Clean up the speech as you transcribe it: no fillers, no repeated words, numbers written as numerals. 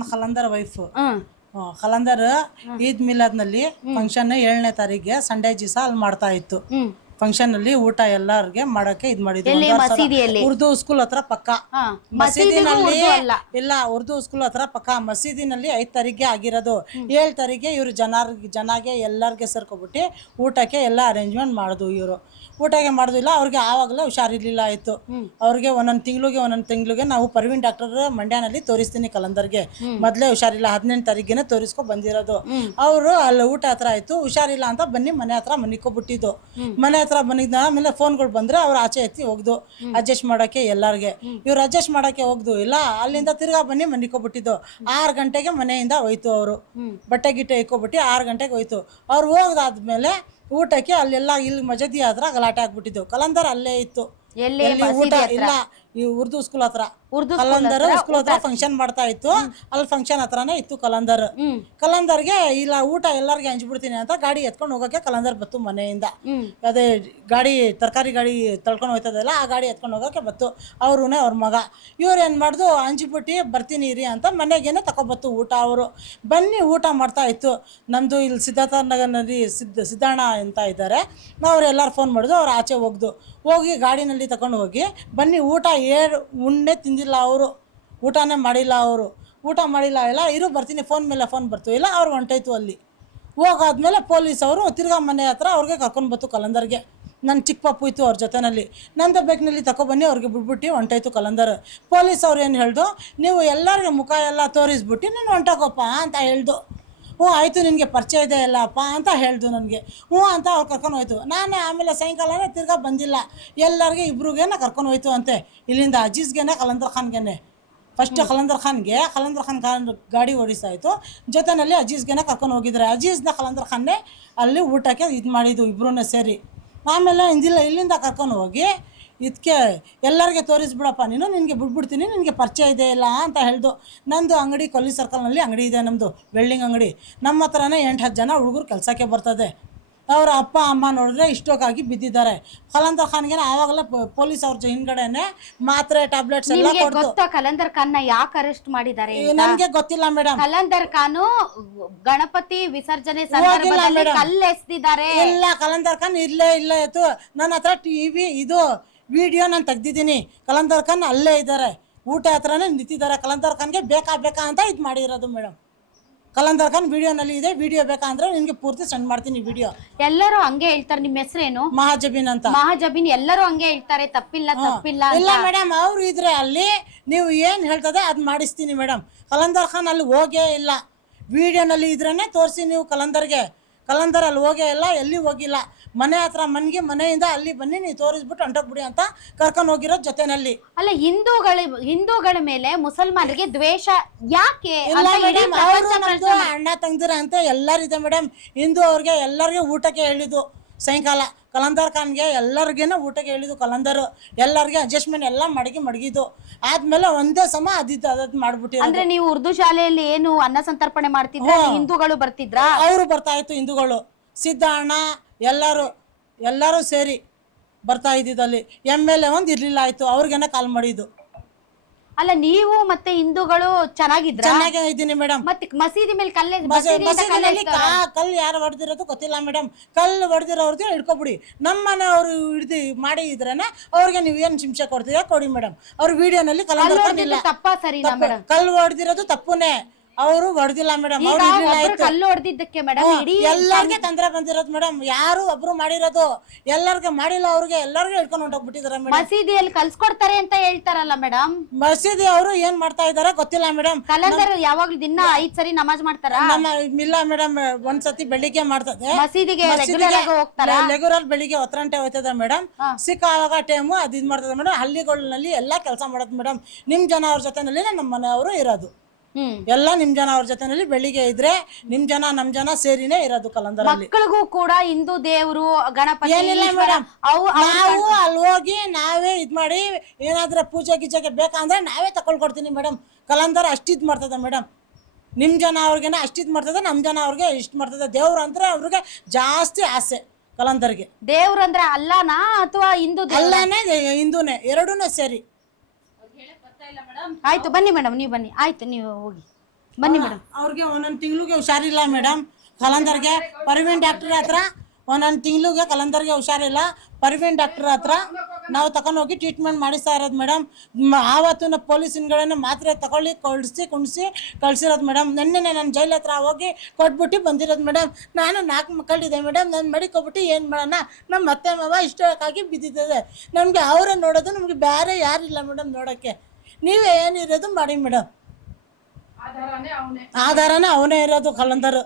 ನಾನು Kalandar wife. Kalandar Eid ಮಿಲಾದ್ನಲ್ಲಿ function 7ನೇ ತಾರೀಕಿಗೆ Sunday ದಿವಸ ಅಲ್ಲಿ ಮಾಡ್ತಾ ಇತ್ತು. ಫಂಕ್ಷನ್ ಅಲ್ಲಿ ಊಟ ಎಲ್ಲಾರ್ಗೆ ಮಾಡಕ್ಕೆ ಇದ್ ಮಾಡಿದ್ರು. ಉರ್ದು ಸ್ಕೂಲ್ ಹತ್ರ ಪಕ್ಕ ಮಸೀದಿನಲ್ಲಿ ಇಲ್ಲ, ಉರ್ದು ಸ್ಕೂಲ್ ಹತ್ರ ಪಕ್ಕ ಮಸೀದಿನಲ್ಲಿ 5 ತಾರೀಕಿಗೆ ಆಗಿರೋದು. 7 ತಾರೀಕಿಗೆ ಇವ್ರು ಜನಾಗೆ ಎಲ್ಲಾರ್ಗೆ ಸೇರ್ಕೊಬಿಟ್ಟು ಊಟಕ್ಕೆ ಎಲ್ಲ ಅರೇಂಜ್ಮೆಂಟ್ ಮಾಡುದು. ಇವರು ಊಟಕ್ಕೆ ಮಾಡುದಿಲ್ಲ, ಅವ್ರಿಗೆ ಆವಾಗಲೇ ಹುಷಾರಿರ್ಲಿಲ್ಲ ಆಯ್ತು. ಅವ್ರಿಗೆ ಒಂದೊಂದು ತಿಂಗಳಿಗೆ ನಾವು ಪರ್ವೀನ್ ಡಾಕ್ಟರ್ ಮಂಡ್ಯನಲ್ಲಿ ತೋರಿಸ್ತೀನಿ. ಕಲಂದರ್ಗೆ ಮೊದ್ಲೇ ಹುಷಾರಿಲ್ಲ, 18 ತಾರೀಕಿಗೆ ತೋರಿಸ್ಕೊ ಬಂದಿರೋದು. ಅವರು ಅಲ್ಲಿ ಊಟ ಹತ್ರ ಆಯ್ತು, ಹುಷಾರಿಲ್ಲ ಅಂತ ಬನ್ನಿ ಮನೆ ಹತ್ರ ಮನಿಕೊಬಿಟ್ಟಿದ್ದು. ಮನೆ ಹತ್ರ ಬಂದಿದ್ದ ಆಮೇಲೆ ಫೋನ್ಗಳು ಬಂದ್ರೆ ಅವ್ರು ಆಚೆ ಎತ್ತಿ ಹೋಗ್ದು ಅಡ್ಜಸ್ಟ್ ಮಾಡಕ್ಕೆ ಎಲ್ಲಾರ್ಗೆ. ಇವ್ರು ಅಡ್ಜಸ್ಟ್ ಮಾಡಕ್ಕೆ ಹೋಗ್ದು ಇಲ್ಲ, ಅಲ್ಲಿಂದ ತಿರ್ಗಾ ಬನ್ನಿ ಮನಿಕೊಬಿಟ್ಟಿದ್ದು. 6 ಗಂಟೆಗೆ ಮನೆಯಿಂದ ಹೋಯ್ತು. ಅವರು ಬಟ್ಟೆ ಗಿಟ್ಟೆ ಇಕ್ಕೊಬಿಟ್ಟು 6 ಗಂಟೆಗೆ ಹೋಯ್ತು. ಅವ್ರು ಹೋಗ್ದಾದ್ಮೇಲೆ ಊಟಕ್ಕೆ ಅಲ್ಲೆಲ್ಲ ಇಲ್ಲಿ ಮಜದಿ ಹತ್ರ ಗಲಾಟೆ ಆಗ್ಬಿಟ್ಟಿದ್ದು. ಕಲಂದರ್ ಅಲ್ಲೇ ಇತ್ತು. ಎಲ್ಲಿ ಊಟ ಇಲ್ಲ, ಈ ಉರ್ದು ಸ್ಕೂಲ್ ಹತ್ರ ಕಲಂದರ್ ಸ್ಕೂಲ್ ಹತ್ರ ಫಂಕ್ಷನ್ ಮಾಡ್ತಾ ಇತ್ತು. ಅಲ್ಲಿ ಫಂಕ್ಷನ್ ಹತ್ರನೇ ಇತ್ತು ಕಲಂದರ್ಗೆ ಇಲ್ಲ ಊಟ ಎಲ್ಲಾರ್ಗೆ ಹಂಚ್ಬಿಡ್ತೀನಿ ಅಂತ ಗಾಡಿ ಎತ್ಕೊಂಡು ಹೋಗಕ್ಕೆ ಕಲಂದರ್ ಬತ್ತು ಮನೆಯಿಂದ. ಅದೇ ಗಾಡಿ ತರಕಾರಿ ಗಾಡಿ ತಳ್ಕೊಂಡು ಹೋಯ್ತದಲ್ಲ, ಆ ಗಾಡಿ ಎತ್ಕೊಂಡು ಹೋಗಕ್ಕೆ ಬತ್ತು. ಅವ್ರೂನೇ ಅವ್ರ ಮಗ. ಇವ್ರು ಏನ್ ಮಾಡ್ದು ಹಂಚ್ಬಿಟ್ಟು ಬರ್ತೀನಿ ಇರಿ ಅಂತ ಮನೆಗೇನೆ ತಗೊಬತ್ತು ಊಟ. ಅವರು ಬನ್ನಿ ಊಟ ಮಾಡ್ತಾ ಇತ್ತು. ನಮ್ದು ಇಲ್ಲಿ ಸಿದ್ಧಾರ್ಥ ನಗರ್ನಲ್ಲಿ ಸಿದ್ದಣ್ಣ ಅಂತ ಇದ್ದಾರೆ, ಅವ್ರೆಲ್ಲರೂ ಫೋನ್ ಮಾಡಿದ್ರು. ಅವ್ರು ಆಚೆ ಹೋಗಿ ಗಾಡಿನಲ್ಲಿ ತಗೊಂಡು ಹೋಗಿ ಬನ್ನಿ ಊಟ ಉಣ್ಣೆ ತಿಂದಿಲ್ಲ ಅವರು, ಊಟನೇ ಮಾಡಿಲ್ಲ. ಅವರು ಊಟ ಮಾಡಿಲ್ಲ ಇಲ್ಲ, ಇರು ಬರ್ತೀನಿ, ಫೋನ್ ಮೇಲೆ ಫೋನ್ ಬರ್ತು ಇಲ್ಲ, ಅವ್ರು ಹೊಂಟೋಯ್ತು. ಅಲ್ಲಿ ಹೋಗಾದ್ಮೇಲೆ ಪೊಲೀಸ್ ಅವರು ತಿರ್ಗಾ ಮನೆ ಹತ್ರ ಅವ್ರಿಗೆ ಕರ್ಕೊಂಡು ಬತ್ತು ಕಲಂದರ್ಗೆ. ನನ್ನ ಚಿಕ್ಕ ಪಾಪು ಇತ್ತು ಅವ್ರ ಜೊತೆನಲ್ಲಿ. ನಂದು ಬೇಕ್ನಲ್ಲಿ ತಗೊಬನ್ನಿ ಅವ್ರಿಗೆ ಬಿಟ್ಬಿಟ್ಟು ಹೊಂಟೋಯ್ತು ಕಲಂದರ್. ಪೊಲೀಸ್ ಅವ್ರು ಏನು ಹೇಳ್ದು, ನೀವು ಎಲ್ಲರಿಗೆ ಮುಖ ಎಲ್ಲ ತೋರಿಸ್ಬಿಟ್ಟು ನೀನು ಹೊಂಟೋಗಪ್ಪ ಅಂತ ಹೇಳ್ದು. ಆಯಿತು, ನಿನಗೆ ಪರಿಚಯ ಇದೆ ಎಲ್ಲಪ್ಪ ಅಂತ ಹೇಳ್ದು ನನಗೆ. ಅಂತ ಅವ್ರು ಕರ್ಕೊಂಡು ಹೋಯ್ತು. ನಾನು ಆಮೇಲೆ ಸಾಯಂಕಾಲನೇ ತಿರ್ಗಾ ಬಂದಿಲ್ಲ. ಎಲ್ಲರಿಗೆ ಇಬ್ರಿಗೇನೆ ಕರ್ಕೊಂಡು ಹೋಯ್ತು ಅಂತೆ. ಇಲ್ಲಿಂದ ಅಜೀಜ್ಗೆನೆ ಕಲಂದರ್ ಖಾನ್ಗೆನೆ ಫಸ್ಟ್ ಕಲಂದರ್ ಖಾನ್ ಗಾಡಿ ಓಡಿಸಾಯಿತು. ಜೊತೆಯಲ್ಲಿ ಅಜೀಜ್ಗೆನೆ ಕರ್ಕೊಂಡು ಹೋಗಿದ್ದಾರೆ. ಅಜೀಜ್ನ ಕಲಂದರ್ ಖಾನ್ನೇ ಅಲ್ಲಿ ಊಟಕ್ಕೆ ಇದು ಮಾಡಿದ್ದು ಇಬ್ಬರೂ ಸೇರಿ. ಆಮೇಲೆ ಇಲ್ಲಿಂದ ಕರ್ಕೊಂಡು ಹೋಗಿ ಇದಕ್ಕೆ ಎಲ್ಲರಿಗೆ ತೋರಿಸ್ಬಿಡಪ್ಪ ನೀನು, ನಿನಗೆ ಬಿಟ್ಬಿಡ್ತೀನಿ, ನಿನಗೆ ಪರಿಚಯ ಇದೆ ಇಲ್ಲ ಅಂತ ಹೇಳ್ದು. ನಂದು ಅಂಗಡಿ ಕೊಲ್ಲಿ ಸರ್ಕಲ್ನಲ್ಲಿ ಅಂಗಡಿ ಇದೆ, ನಮ್ಮದು ವೆಲ್ಡಿಂಗ್ ಅಂಗಡಿ. ನಮ್ಮ ಹತ್ರನೇ 8-10 ಜನ ಹುಡುಗರು ಕೆಲಸಕ್ಕೆ ಬರ್ತದೆ. ಅವರ ಅಪ್ಪ ಅಮ್ಮ ನೋಡಿದ್ರೆ ಇಷ್ಟೊಕ್ಕಾಗಿ ಬಿದ್ದಿದ್ದಾರೆ. ಕಲಂದರ್ ಖಾನ್ಗೆ ಆವಾಗಲೇ ಪೊಲೀಸ್ ಅವ್ರ ಹಿಂದ್ಗಡೆನೆ ಮಾತ್ರೆ ಟ್ಯಾಬ್ಲೆಟ್ಸ್ ಎಲ್ಲ ಕೊಡ್ತು. ಕಲಂದರ್ ಖಾನ್ ಯಾಕೆ ಅರೆಸ್ಟ್ ಮಾಡಿದ್ದಾರೆ ನನ್ಗೆ ಗೊತ್ತಿಲ್ಲ ಮೇಡಮ್. ಕಲಂದರ್ ಖಾನ್ ಗಣಪತಿ ವಿಸರ್ಜನೆ ಸಂದರ್ಭದಲ್ಲಿ ಕಲ್ಲೆಸ್ದಿದ್ದಾರೆ. ಇಲ್ಲ, ಕಲಂದರ್ ಖಾನ್ ಇಲ್ಲೇ ಇತ್ತು. ನನ್ನ ಹತ್ರ ಟಿವಿ ಇದು ವಿಡಿಯೋ ನಾನು ತೆಗ್ದಿದ್ದೀನಿ. ಕಲಂದರ್ ಖಾನ್ ಅಲ್ಲೇ ಇದ್ದಾರೆ, ಊಟ ಹತ್ರನೇ ನಿಂತಿದ್ದಾರೆ. ಕಲಂದರ್ ಖಾನ್ಗೆ ಬೇಕಾ ಅಂತ ಇದು ಮಾಡಿರೋದು ಮೇಡಮ್. ಕಲಂದರ್ ಖಾನ್ ವಿಡಿಯೋನಲ್ಲಿ ಇದೆ, ವಿಡಿಯೋ ಬೇಕಾ ಅಂದ್ರೆ ನಿಮ್ಗೆ ಪೂರ್ತಿ ಸೆಂಡ್ ಮಾಡ್ತೀನಿ ವಿಡಿಯೋ. ಎಲ್ಲರೂ ಹಂಗೆ ಹೇಳ್ತಾರೆ. ನಿಮ್ಮ ಹೆಸರೇನು? ಮಹಾಜಬೀನ್ ಅಂತ. ಮಹಾಜಬೀನ್ ಎಲ್ಲರೂ ಹಂಗೆ ಹೇಳ್ತಾರೆ, ತಪ್ಪಿಲ್ಲ. ಇಲ್ಲ ಮೇಡಮ್, ಅವ್ರು ಇದ್ರೆ ಅಲ್ಲಿ ನೀವು ಏನ್ ಹೇಳ್ತದೆ ಅದ್ ಮಾಡಿಸ್ತೀನಿ ಮೇಡಮ್. ಕಲಂದರ್ ಖಾನ್ ಅಲ್ಲಿ ಹೋಗೇ ಇಲ್ಲ. ವಿಡಿಯೋನಲ್ಲಿ ಇದ್ರೇನೆ ತೋರಿಸಿ ನೀವು ಕಲಂದರ್ಗೆ. ಕಲಂದರ್ ಅಲ್ಲಿ ಹೋಗೇ ಇಲ್ಲ, ಎಲ್ಲಿ ಹೋಗಿಲ್ಲ. ಮನೆ ಹತ್ರ ಮನೆಯಿಂದ ಅಲ್ಲಿ ಬನ್ನಿ, ನೀವು ತೋರಿಸ್ಬಿಟ್ಟು ಹೊಂಟೋಗ್ಬಿಡಿ ಅಂತ ಕರ್ಕೊಂಡು ಹೋಗಿರೋ ಜೊತೆನಲ್ಲಿ. ಅಲ್ಲ, ಹಿಂದೂಗಳ ಮೇಲೆ ಮುಸಲ್ಮಾನರಿಗೆ ದ್ವೇಷ ಯಾಕೆ? ಅಣ್ಣ ತಂಗಿರ ಅಂತ ಎಲ್ಲರಿದೆ ಮೇಡಮ್. ಹಿಂದೂ ಅವ್ರಿಗೆ ಎಲ್ಲರಿಗೆ ಊಟಕ್ಕೆ ಹೇಳಿದ್ದು ಸಾಯಂಕಾಲ. ಕಲಂದರ್ ಖಾನ್ಗೆ ಎಲ್ಲರಿಗೇನೆ ಊಟಕ್ಕೆ ಹೇಳಿದ್ದು ಕಲಂದರ್. ಎಲ್ಲರಿಗೆ ಅಡ್ಜಸ್ಟ್ಮೆಂಟ್ ಎಲ್ಲ ಮಡಗಿದ್ದು ಆದ್ಮೇಲೆ ಒಂದೇ ಸಮ ಅದ್ ಮಾಡ್ಬಿಟ್ಟಿರೋ. ಅಂದ್ರೆ ನೀವು ಉರ್ದು ಶಾಲೆಯಲ್ಲಿ ಏನು ಅನ್ನ ಸಂತರ್ಪಣೆ ಮಾಡ್ತಿದ್ರ? ಹಿಂದೂಗಳು ಬರ್ತಿದ್ರ? ಅವರು ಬರ್ತಾ ಇತ್ತು, ಹಿಂದೂಗಳು, ಸಿದ್ದಣ್ಣ ಎಲ್ಲರೂ ಸೇರಿ ಬರ್ತಾ ಇದ್ದಿದ್ದಲ್ಲಿ. MLA ಒಂದು ಇರ್ಲಿಲ್ಲ ಆಯ್ತು, ಅವ್ರಿಗೇನೆ ಕಾಲ್ ಮಾಡಿದ್ದು. ಅಲ್ಲ, ನೀವು ಮತ್ತೆ ಹಿಂದೂಗಳು ಚೆನ್ನಾಗಿದ್ರ? ಚೆನ್ನಾಗೇ ಇದ್ದೀನಿ ಮೇಡಮ್. ಮತ್ತೆ ಮಸೀದಿ ಮೇಲೆ ಕಲ್ಲು ಯಾರು ಹೊಡೆದಿರೋದು ಗೊತ್ತಿಲ್ಲ ಮೇಡಮ್. ಕಲ್ಲು ಹೊಡೆದಿರೋರ್ಗೆ ಹಿಡ್ಕೊಬಿಡಿ. ನಮ್ಮ ಮನೆಯವರು ಹಿಡ್ದು ಮಾಡಿ ಇದ್ರೇನೆ ಅವ್ರಿಗೆ ನೀವು ಏನು ಶಿಕ್ಷೆ ಕೊಡ್ತೀರಾ ಕೊಡಿ ಮೇಡಮ್. ಅವ್ರ ವಿಡಿಯೋನಲ್ಲಿ ಕಲ್ಲು ಹೊಡೆದಿರೋದು ತಪ್ಪುನೇ, ಅವರು ಹೊಡೆದಿಲ್ಲ ಮೇಡಮ್. ಕಲ್ಲು ಹೊಡೆದಿದ್ದಕ್ಕೆ ಮೇಡಮ್ ಎಲ್ಲರಿಗೆ ತೊಂದರೆ ಬಂದಿರೋದು ಮೇಡಮ್. ಯಾರು ಒಬ್ರು ಮಾಡಿರೋದು, ಎಲ್ಲರಿಗೆ ಮಾಡಿಲ್ಲ. ಅವ್ರಿಗೆ ಎಲ್ಲರಿಗೂ ಹಿಡ್ಕೊಂಡು ಹೊಂಟೋಗ್ಬಿಟ್ಟಿದ್ದಾರೆ ಮೇಡಮ್. ಮಸೀದಿಯಲ್ಲಿ ಕಲ್ಸ್ಕೊಡ್ತಾರೆ ಅಂತ ಹೇಳ್ತಾರಲ್ಲ ಮೇಡಮ್. ಮಸೀದಿ ಅವರು ಏನ್ ಮಾಡ್ತಾ ಇದಾರೆ ಗೊತ್ತಿಲ್ಲ ಮೇಡಮ್. ಕಲಂದರ್ ಯಾವಾಗ್ಲೂ ದಿನ 5 ಸರಿ ನಮಾಜ್ ಮಾಡ್ತಾರ? ಇಲ್ಲ ಮೇಡಮ್, ಒಂದ್ಸತಿ ಬೆಳಿಗ್ಗೆ ಮಾಡ್ತದೆ. ಮಸೀದಿಗೆ ರೆಗ್ಯುಲರ್ ಬೆಳಿಗ್ಗೆ 10 ಗಂಟೆ ಹೋಯ್ತದೆ ಮೇಡಮ್. ಸಿಕ್ಕಾಗ ಟೈಮು ಅದು ಇದು ಮಾಡ್ತದೆ ಮೇಡಮ್. ಹಳ್ಳಿಗಳಲ್ಲಿ ಎಲ್ಲಾ ಕೆಲಸ ಮಾಡೋದು ಮೇಡಮ್. ನಿಮ್ ಜನ ಅವ್ರ ಜೊತೆನಲ್ಲಿ ನಮ್ಮ ಮನೆಯವರು ಇರೋದು. ಎಲ್ಲ ನಿಮ್ ಜನ ಅವ್ರ ಜೊತೆನಲ್ಲಿ ಬೆಳಿಗ್ಗೆ ಇದ್ರೆ ನಿಮ್ ಜನ ನಮ್ ಜನ ಸೇರಿನೇ ಇರೋದು ಕಲಂದರಲ್ಲಿ. ಮಕ್ಕಳಿಗೂ ಕೂಡ ಹಿಂದೂ ದೇವರು ಗಣಪತಿ ಏನಿಲ್ಲ ಮೇಡಮ್. ನಾವು ಅಲ್ಲಿ ಹೋಗಿ ನಾವೇ ಇದ್ ಮಾಡಿ ಏನಾದ್ರೆ ಪೂಜೆ ಗೀಜೆಗೆ ಬೇಕಂದ್ರೆ ನಾವೇ ತಕೊಳ್ಕೊಡ್ತೀನಿ ಮೇಡಮ್. ಕಲಂದರ್ ಅಷ್ಟಿದ್ ಮಾಡ್ತದೆ ಮೇಡಮ್. ನಿಮ್ ಜನ ಅವ್ರಿಗೇನೆ ಅಷ್ಟಿದ್ ಮಾಡ್ತದೆ, ನಮ್ ಜನ ಅವ್ರಿಗೆ ಇಷ್ಟ ಮಾಡ್ತದೆ. ದೇವ್ರು ಅಂದ್ರೆ ಅವ್ರಿಗೆ ಜಾಸ್ತಿ ಆಸೆ ಕಲಂದರ್ಗೆ. ದೇವ್ರು ಅಂದ್ರೆ ಅಲ್ಲಾನಾ ಅಥವಾ ಹಿಂದೂ? ಅಲ್ಲಾನೇ ಹಿಂದೂನೇ, ಎರಡೂನೇ ಸೇರಿ. ಆಯ್ತು, ಬನ್ನಿ ಮೇಡಮ್, ನೀವು ಬನ್ನಿ. ಆಯ್ತು, ನೀವು ಹೋಗಿ. ಬನ್ನಿ ಮೇಡಮ್. ಅವ್ರಿಗೆ ಒಂದೊಂದು ತಿಂಗಳಿಗೆ ಹುಷಾರಿಲ್ಲ ಮೇಡಮ್. ಕಲಂದರ್ಗೆ ಪರ್ವೀನ್ ಡಾಕ್ಟರ್ ಹತ್ರ ಒಂದೊಂದು ತಿಂಗಳಿಗೆ ಕಲಂದರ್ಗೆ ಹುಷಾರಿಲ್ಲ. ಪರ್ವೀನ್ ಡಾಕ್ಟರ್ ಹತ್ರ ನಾವು ತಗೊಂಡೋಗಿ ಟ್ರೀಟ್ಮೆಂಟ್ ಮಾಡಿಸ್ತಾ ಇರೋದು ಮೇಡಮ್. ಆವತ್ತು ನಾವು ಪೊಲೀಸಿನಗಳನ್ನ ಮಾತ್ರೆ ತಗೊಳ್ಳಿ ಕುಣಿಸಿ ಕಳ್ಸಿರೋದು ಮೇಡಮ್. ನೆನ್ನೆ ನಾನು ಜೈಲ್ ಹತ್ರ ಹೋಗಿ ಕೊಟ್ಬಿಟ್ಟು ಬಂದಿರೋದು ಮೇಡಮ್. ನಾನು 4 ಮಕ್ಕಳಿದೆ ಮೇಡಮ್. ನಾನು ಮಡಿಕೊಬಿಟ್ಟು ಏನು ಮಾಡೋಣ, ನಮ್ಮ ಅತ್ತೆ ಮಾವ ಇಷ್ಟಕ್ಕಾಗಿ ಬಿದ್ದಿದ್ದದೆ ನಮಗೆ. ಅವರೇ ನೋಡೋದು, ನಮಗೆ ಬೇರೆ ಯಾರಿಲ್ಲ ಮೇಡಮ್ ನೋಡೋಕ್ಕೆ. ನೀವೇ ಏನಿರೋದು ಮಾಡಿ ಮೇಡಮ್. ಆಧಾರನೇ ಅವನೇ ಇರೋದು ಕಲಂದರು.